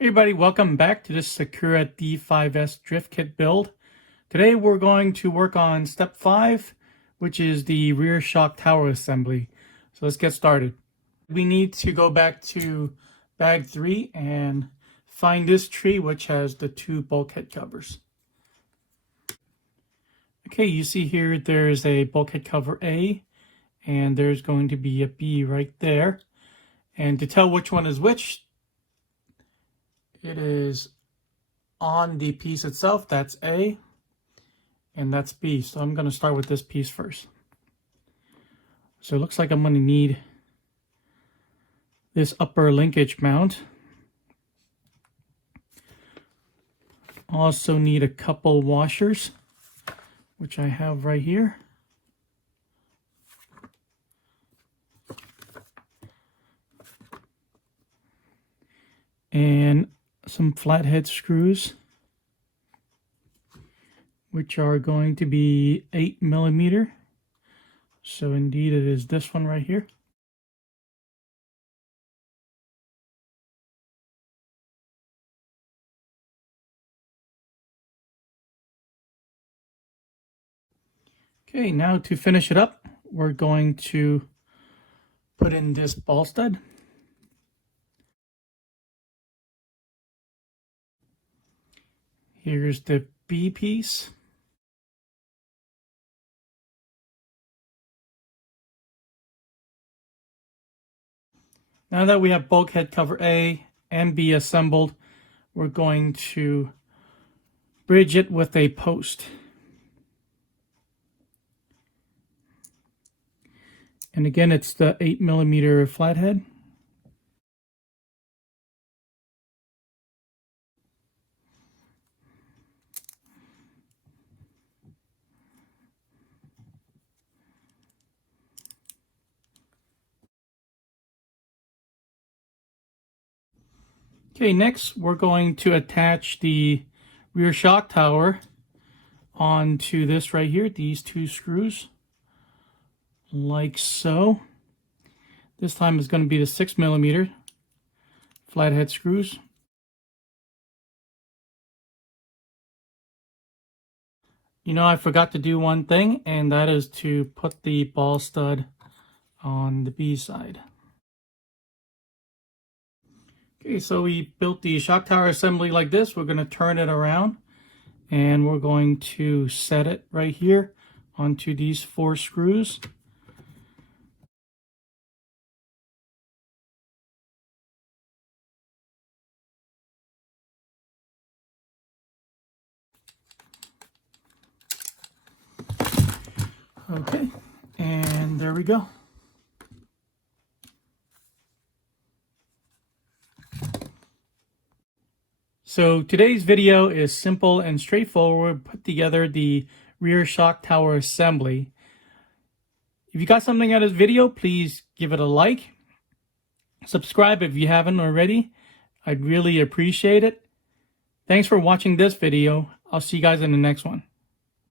Hey everybody, welcome back to this Sakura D5S Drift Kit build. Today we're going to work on step 5, which is the rear shock tower assembly. So let's get started. We need to go back to bag 3 and find this tree which has the 2 bulkhead covers. Okay, you see here there's a bulkhead cover A and there's going to be a B right there. And to tell which one is which, it is on the piece itself, that's A, and that's B. So I'm going to start with this piece first. So it looks like I'm going to need this upper linkage mount. Also need a couple washers, which I have right here. And some flathead screws, which are going to be 8mm. So indeed it is this one right here. Okay, now to finish it up, we're going to put in this ball stud. Here's the B piece. Now that we have bulkhead cover A and B assembled, we're going to bridge it with a post. And again, it's the 8mm flathead. Okay, next we're going to attach the rear shock tower onto this right here, these 2 screws, like so. This time it's going to be the 6mm flathead screws. You know, I forgot to do one thing, and that is to put the ball stud on the B side. Okay, so we built the shock tower assembly like this. We're going to turn it around and we're going to set it right here onto these 4 screws. Okay, and there we go. So today's video is simple and straightforward. Put together the rear shock tower assembly. If you got something out of this video, please give it a like. Subscribe if you haven't already. I'd really appreciate it. Thanks for watching this video. I'll see you guys in the next one.